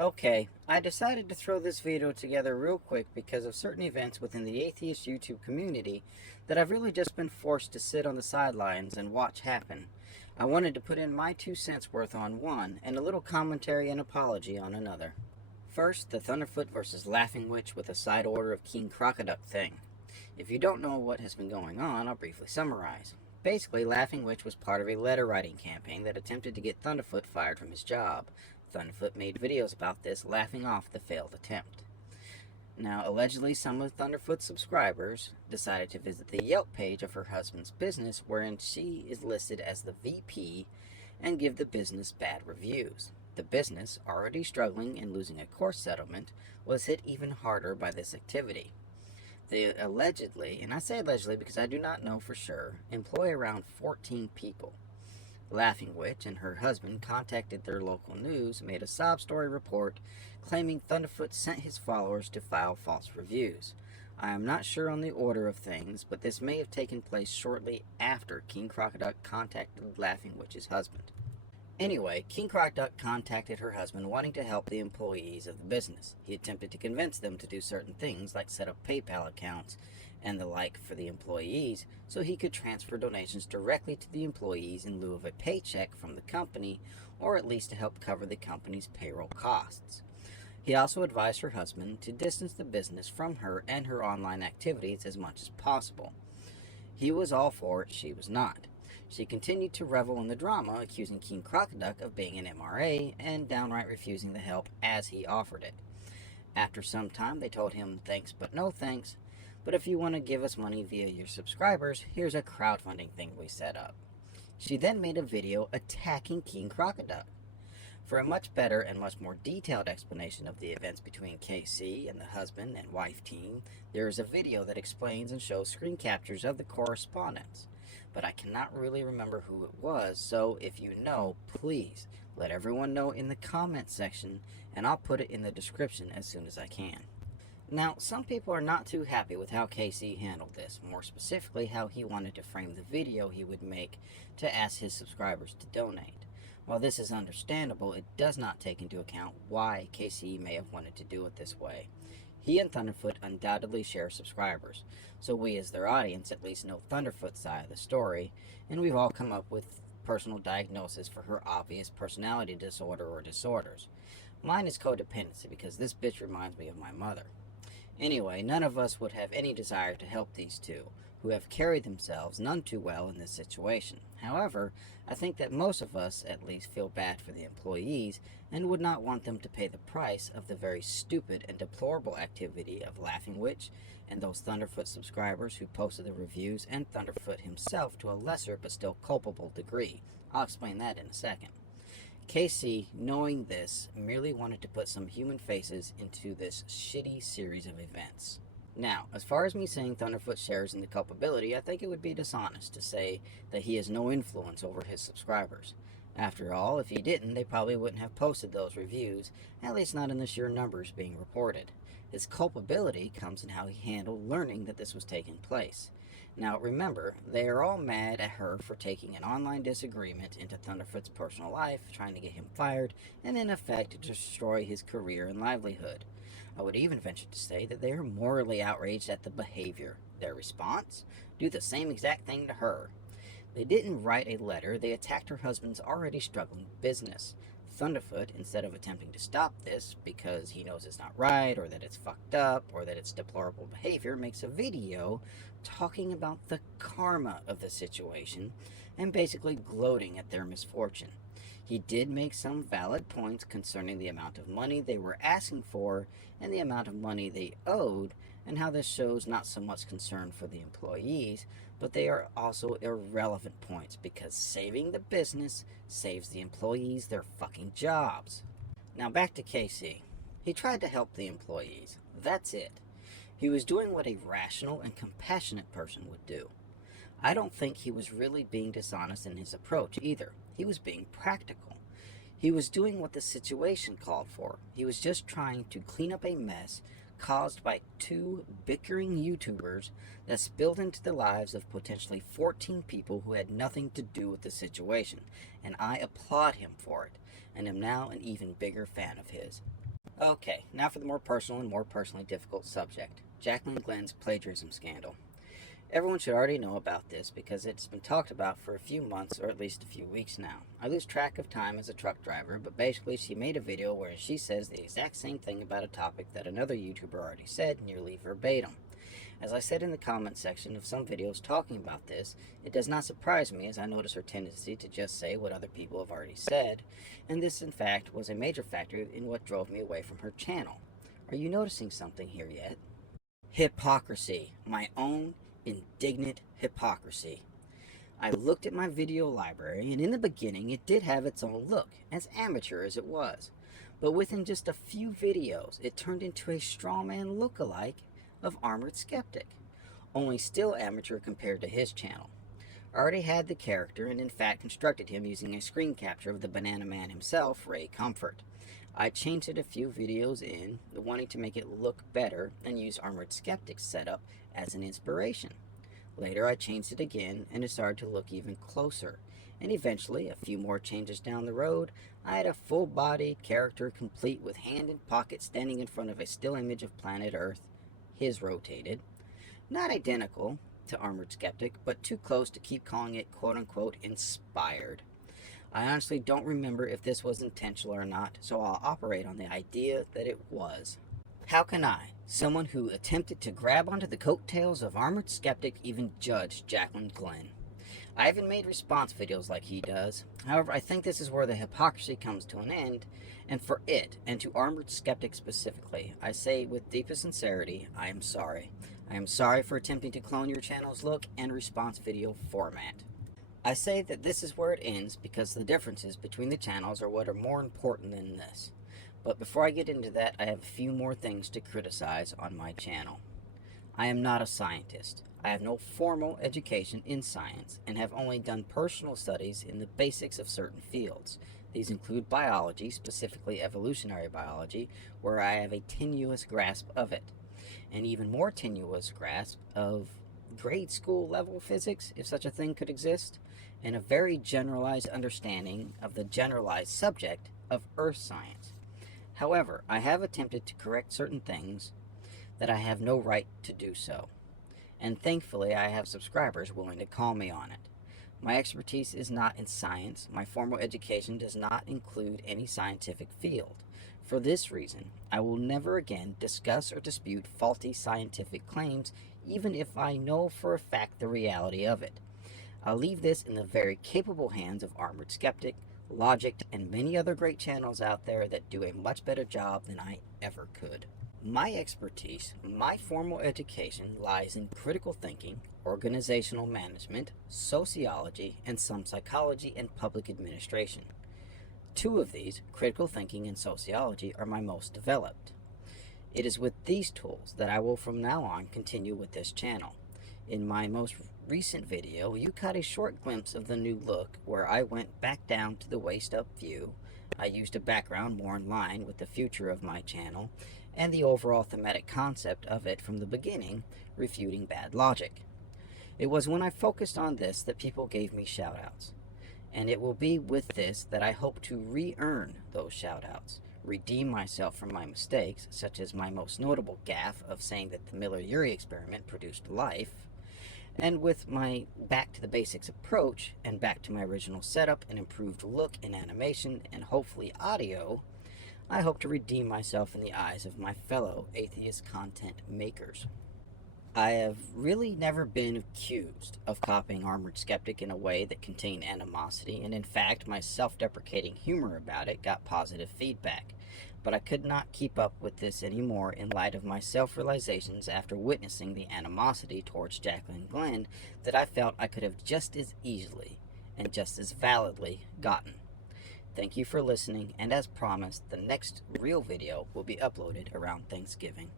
Okay, I decided to throw this video together real quick because of certain events within the Atheist YouTube community that I've really just been forced to sit on the sidelines and watch happen. I wanted to put in my 2 cents worth on one, and a little commentary and apology on another. First, the Thunderfoot versus Laughing Witch with a side order of King Crocoduck thing. If you don't know what has been going on, I'll briefly summarize. Basically, Laughing Witch was part of a letter writing campaign that attempted to get Thunderfoot fired from his job. Thunderfoot made videos about this, laughing off the failed attempt. Now, allegedly, some of Thunderfoot's subscribers decided to visit the Yelp page of her husband's business, wherein she is listed as the VP, and give the business bad reviews. The business, already struggling and losing a court settlement, was hit even harder by this activity. They allegedly, and I say allegedly because I do not know for sure, employ around 14 people. Laughing Witch and her husband contacted their local news, made a sob story report claiming Thunderfoot sent his followers to file false reviews. I am not sure on the order of things, but this may have taken place shortly after King Crocoduck contacted Laughing Witch's husband. Anyway, King Crocoduck contacted her husband wanting to help the employees of the business. He attempted to convince them to do certain things like set up PayPal accounts and the like for the employees so he could transfer donations directly to the employees in lieu of a paycheck from the company, or at least to help cover the company's payroll costs. He also advised her husband to distance the business from her and her online activities as much as possible. He was all for it, she was not. She continued to revel in the drama, accusing King Crocoduck of being an MRA and downright refusing the help as he offered it. After some time, they told him thanks but no thanks, but if you want to give us money via your subscribers, here's a crowdfunding thing we set up. She then made a video attacking King Crocoduck. For a much better and much more detailed explanation of the events between KC and the husband and wife team, there is a video that explains and shows screen captures of the correspondence. But I cannot really remember who it was, so if you know, please let everyone know in the comment section, and I'll put it in the description as soon as I can. Now, some people are not too happy with how KC handled this, more specifically how he wanted to frame the video he would make to ask his subscribers to donate. While this is understandable, it does not take into account why KC may have wanted to do it this way. He and Thunderfoot undoubtedly share subscribers, so we as their audience at least know Thunderfoot's side of the story, and we've all come up with personal diagnosis for her obvious personality disorder or disorders. Mine is codependency because this bitch reminds me of my mother. Anyway, none of us would have any desire to help these two, who have carried themselves none too well in this situation. However, I think that most of us at least feel bad for the employees and would not want them to pay the price of the very stupid and deplorable activity of Laughing Witch and those Thunderfoot subscribers who posted the reviews, and Thunderfoot himself to a lesser but still culpable degree. I'll explain that in a second. KC, knowing this, merely wanted to put some human faces into this shitty series of events. Now, as far as me saying Thunderfoot shares in the culpability, I think it would be dishonest to say that he has no influence over his subscribers. After all, if he didn't, they probably wouldn't have posted those reviews, at least not in the sheer numbers being reported. His culpability comes in how he handled learning that this was taking place. Now remember, they are all mad at her for taking an online disagreement into Thunderfoot's personal life, trying to get him fired, and in effect to destroy his career and livelihood. I would even venture to say that they are morally outraged at the behavior. Their response? Do the same exact thing to her. They didn't write a letter, they attacked her husband's already struggling business. Thunderfoot, instead of attempting to stop this because he knows it's not right, or that it's fucked up, or that it's deplorable behavior, makes a video talking about the karma of the situation and basically gloating at their misfortune. He did make some valid points concerning the amount of money they were asking for and the amount of money they owed, and how this shows not so much concern for the employees, but they are also irrelevant points because saving the business saves the employees their fucking jobs. Now back to KC. He tried to help the employees. That's it. He was doing what a rational and compassionate person would do. I don't think he was really being dishonest in his approach either. He was being practical. He was doing what the situation called for. He was just trying to clean up a mess caused by two bickering YouTubers that spilled into the lives of potentially 14 people who had nothing to do with the situation, and I applaud him for it, and am now an even bigger fan of his. Okay, now for the more personal and more personally difficult subject, Jaclyn Glenn's plagiarism scandal. Everyone should already know about this because it's been talked about for a few months or at least a few weeks now. I lose track of time as a truck driver, but basically she made a video where she says the exact same thing about a topic that another YouTuber already said, nearly verbatim. As I said in the comment section of some videos talking about this, it does not surprise me as I notice her tendency to just say what other people have already said, and this in fact was a major factor in what drove me away from her channel. Are you noticing something here yet? Hypocrisy. My own indignant hypocrisy. I looked at my video library, and in the beginning it did have its own look, as amateur as it was. But within just a few videos, it turned into a strawman look-alike of Armored Skeptic, only still amateur compared to his channel. I already had the character and in fact constructed him using a screen capture of the Banana Man himself, Ray Comfort. I changed it a few videos in, wanting to make it look better and use Armored Skeptic's setup as an inspiration. Later I changed it again and it started to look even closer, and eventually, a few more changes down the road, I had a full body character complete with hand in pocket standing in front of a still image of planet Earth, his rotated, not identical to Armored Skeptic, but too close to keep calling it quote-unquote inspired. I honestly don't remember if this was intentional or not, so I'll operate on the idea that it was. How can I, someone who attempted to grab onto the coattails of Armored Skeptic, even judge Jacklen Glenn? I haven't made response videos like he does. However, I think this is where the hypocrisy comes to an end, and for it, and to Armored Skeptic specifically, I say with deepest sincerity, I am sorry. I am sorry for attempting to clone your channel's look and response video format. I say that this is where it ends because the differences between the channels are what are more important than this. But before I get into that, I have a few more things to criticize on my channel. I am not a scientist. I have no formal education in science and have only done personal studies in the basics of certain fields. These include biology, specifically evolutionary biology, where I have a tenuous grasp of it, an even more tenuous grasp of grade school level physics, if such a thing could exist, and a very generalized understanding of the generalized subject of earth science. However, I have attempted to correct certain things that I have no right to do so, and thankfully I have subscribers willing to call me on it. My expertise is not in science. My formal education does not include any scientific field. For this reason, I will never again discuss or dispute faulty scientific claims, even if I know for a fact the reality of it. I'll leave this in the very capable hands of Armored Skeptic, Logic, and many other great channels out there that do a much better job than I ever could. My expertise, my formal education lies in critical thinking, organizational management, sociology, and some psychology and public administration. Two of these, critical thinking and sociology, are my most developed. It is with these tools that I will from now on continue with this channel. In my most recent video, you caught a short glimpse of the new look where I went back down to the waist up view. I used a background more in line with the future of my channel and the overall thematic concept of it from the beginning, refuting bad logic. It was when I focused on this that people gave me shoutouts, and it will be with this that I hope to re-earn those shoutouts, redeem myself from my mistakes, such as my most notable gaffe of saying that the Miller-Urey experiment produced life, and with my back to the basics approach and back to my original setup and improved look and animation and hopefully audio, I hope to redeem myself in the eyes of my fellow atheist content makers. I have really never been accused of copying Armored Skeptic in a way that contained animosity, and in fact my self-deprecating humor about it got positive feedback. But I could not keep up with this anymore in light of my self-realizations after witnessing the animosity towards Jacklen Glenn that I felt I could have just as easily and just as validly gotten. Thank you for listening, and as promised, the next real video will be uploaded around Thanksgiving.